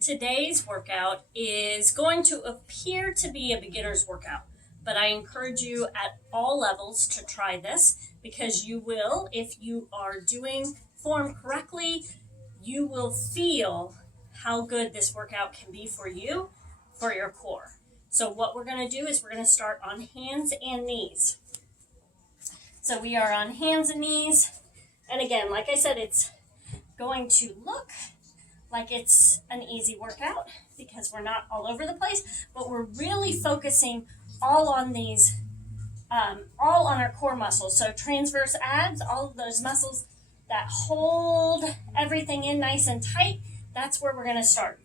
Today's workout is going to appear to be a beginner's workout, but I encourage you at all levels to try this because you will, if you are doing form correctly, you will feel how good this workout can be for you, for your core. So what we're going to do is we're going to start on hands and knees. So we are on hands and knees, and again, like I said, it's going to look like it's an easy workout because we're not all over the place, but we're really focusing all on these, all on our core muscles. So transverse abs, all of those muscles that hold everything in nice and tight, that's where we're going to start.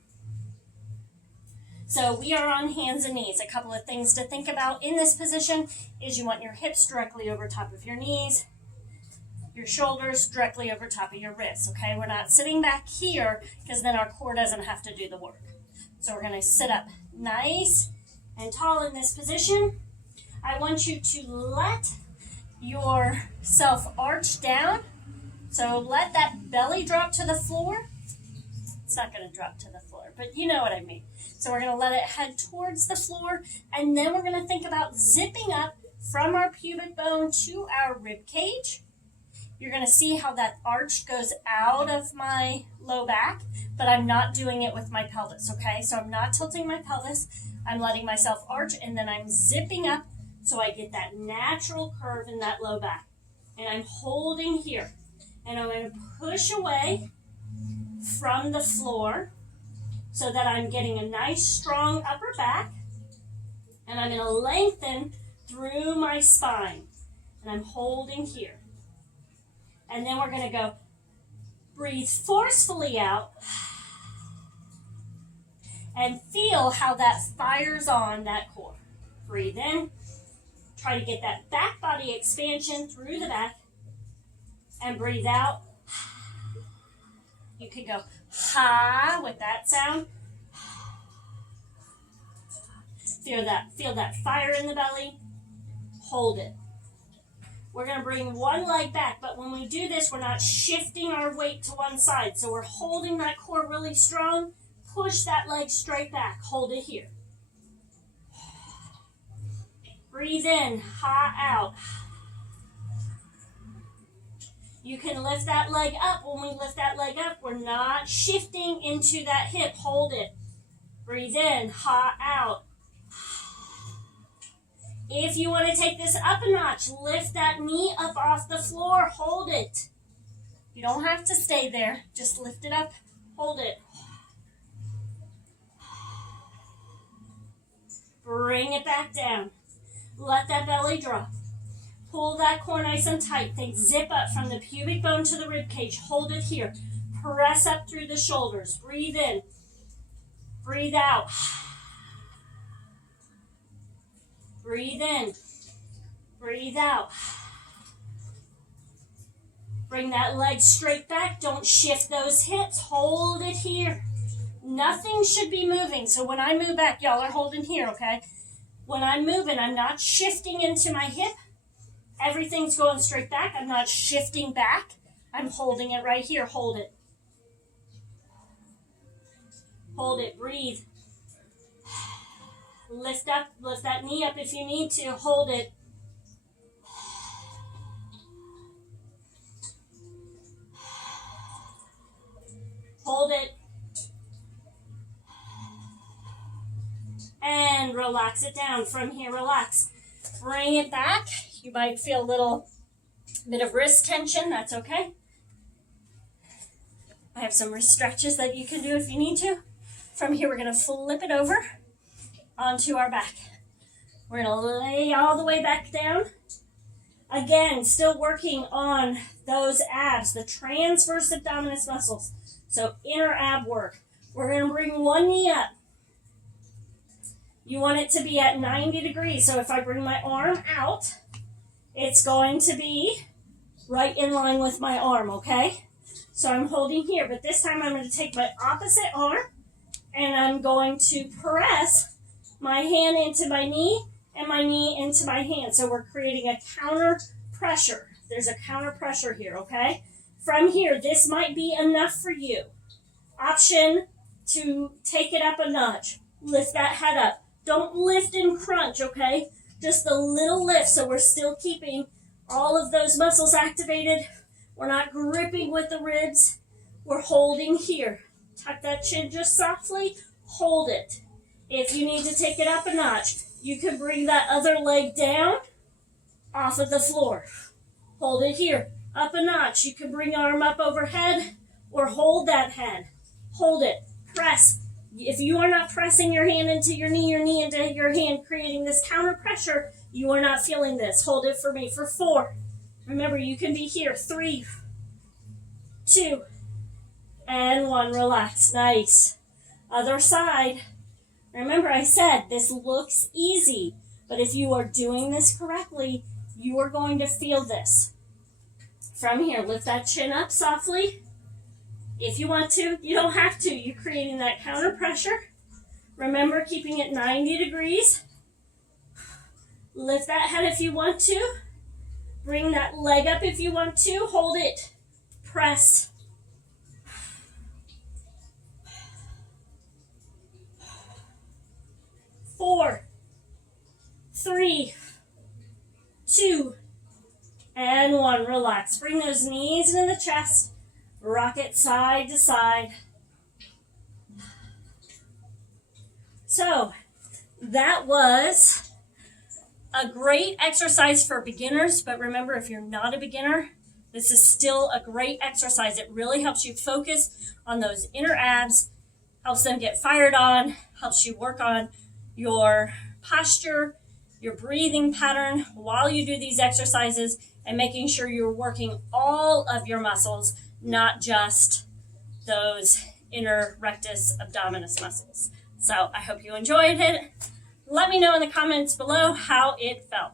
So we are on hands and knees. A couple of things to think about in this position is you want your hips directly over top of your knees, your shoulders directly over top of your wrists, okay? We're not sitting back here because then our core doesn't have to do the work. So we're going to sit up nice and tall in this position. I want you to let yourself arch down. So let that belly drop to the floor. It's not going to drop to the floor, but you know what I mean. So we're going to let it head towards the floor, and then we're going to think about zipping up from our pubic bone to our rib cage. You're going to see how that arch goes out of my low back, but I'm not doing it with my pelvis, okay? So I'm not tilting my pelvis. I'm letting myself arch, and then I'm zipping up so I get that natural curve in that low back. And I'm holding here, and I'm going to push away from the floor so that I'm getting a nice, strong upper back, and I'm going to lengthen through my spine, and I'm holding here. And then we're going to go breathe forcefully out and feel how that fires on that core. Breathe in. Try to get that back body expansion through the back and breathe out. You could go ha with that sound. Feel that fire in the belly. Hold it. We're going to bring one leg back, but when we do this, we're not shifting our weight to one side. So we're holding that core really strong. Push that leg straight back. Hold it here. Breathe in, ha out. You can lift that leg up. When we lift that leg up, we're not shifting into that hip. Hold it. Breathe in, ha out. If you want to take this up a notch, lift that knee up off the floor. Hold it. You don't have to stay there. Just lift it up. Hold it. Bring it back down. Let that belly drop. Pull that core nice and tight. Think zip up from the pubic bone to the rib cage. Hold it here. Press up through the shoulders. Breathe in. Breathe out. Breathe in. Breathe out. Bring that leg straight back. Don't shift those hips. Hold it here. Nothing should be moving. So when I move back, y'all are holding here, okay? When I'm moving, I'm not shifting into my hip. Everything's going straight back. I'm not shifting back. I'm holding it right here. Hold it. Hold it. Breathe. Lift up. Lift that knee up if you need to. Hold it. Hold it. And relax it down. From here, relax. Bring it back. You might feel a little bit of wrist tension. That's okay. I have some wrist stretches that you can do if you need to. From here, we're going to flip it over onto our back. We're going to lay all the way back down. Again, still working on those abs, the transverse abdominis muscles. So inner ab work. We're going to bring one knee up. You want it to be at 90 degrees. So if I bring my arm out, it's going to be right in line with my arm, okay? So I'm holding here, but this time I'm going to take my opposite arm and I'm going to press my hand into my knee and my knee into my hand. So we're creating a counter pressure. There's a counter pressure here, okay? From here, this might be enough for you. Option to take it up a notch. Lift that head up. Don't lift and crunch, okay? Just a little lift so we're still keeping all of those muscles activated. We're not gripping with the ribs. We're holding here. Tuck that chin just softly. Hold it. If you need to take it up a notch, you can bring that other leg down off of the floor. Hold it here. Up a notch. You can bring arm up overhead or hold that head. Hold it. Press. If you are not pressing your hand into your knee into your hand, creating this counter pressure, you are not feeling this. Hold it for me for 4. Remember, you can be here. 3, 2, and 1. Relax. Nice. Other side. Remember, I said this looks easy, but if you are doing this correctly, you are going to feel this. From here, lift that chin up softly. If you want to, you don't have to. You're creating that counter pressure. Remember, keeping it 90 degrees. Lift that head if you want to. Bring that leg up if you want to. Hold it. Press. Four, 3, 2, and 1. Relax. Bring those knees into the chest. Rock it side to side. So, that was a great exercise for beginners, but remember, if you're not a beginner, this is still a great exercise. It really helps you focus on those inner abs, helps them get fired on, helps you work on your posture, your breathing pattern while you do these exercises, and making sure you're working all of your muscles, not just those inner rectus abdominis muscles. So I hope you enjoyed it. Let me know in the comments below how it felt.